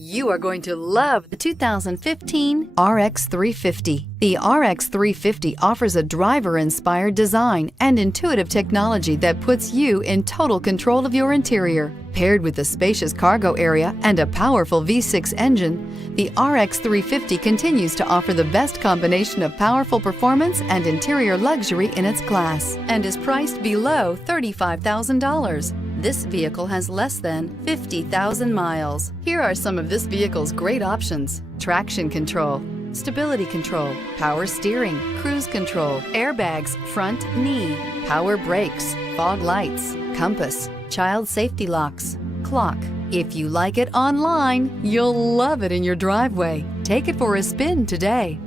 You are going to love the 2015 RX 350. The RX 350 offers a driver-inspired design and intuitive technology that puts you in total control of your interior. Paired with a spacious cargo area and a powerful V6 engine, the RX 350 continues to offer the best combination of powerful performance and interior luxury in its class and is priced below $35,000. This vehicle has less than 50,000 miles. Here are some of this vehicle's great options: traction control, stability control, power steering, cruise control, airbags, front knee, power brakes, fog lights, compass, child safety locks, clock. If you like it online, you'll love it in your driveway. Take it for a spin today.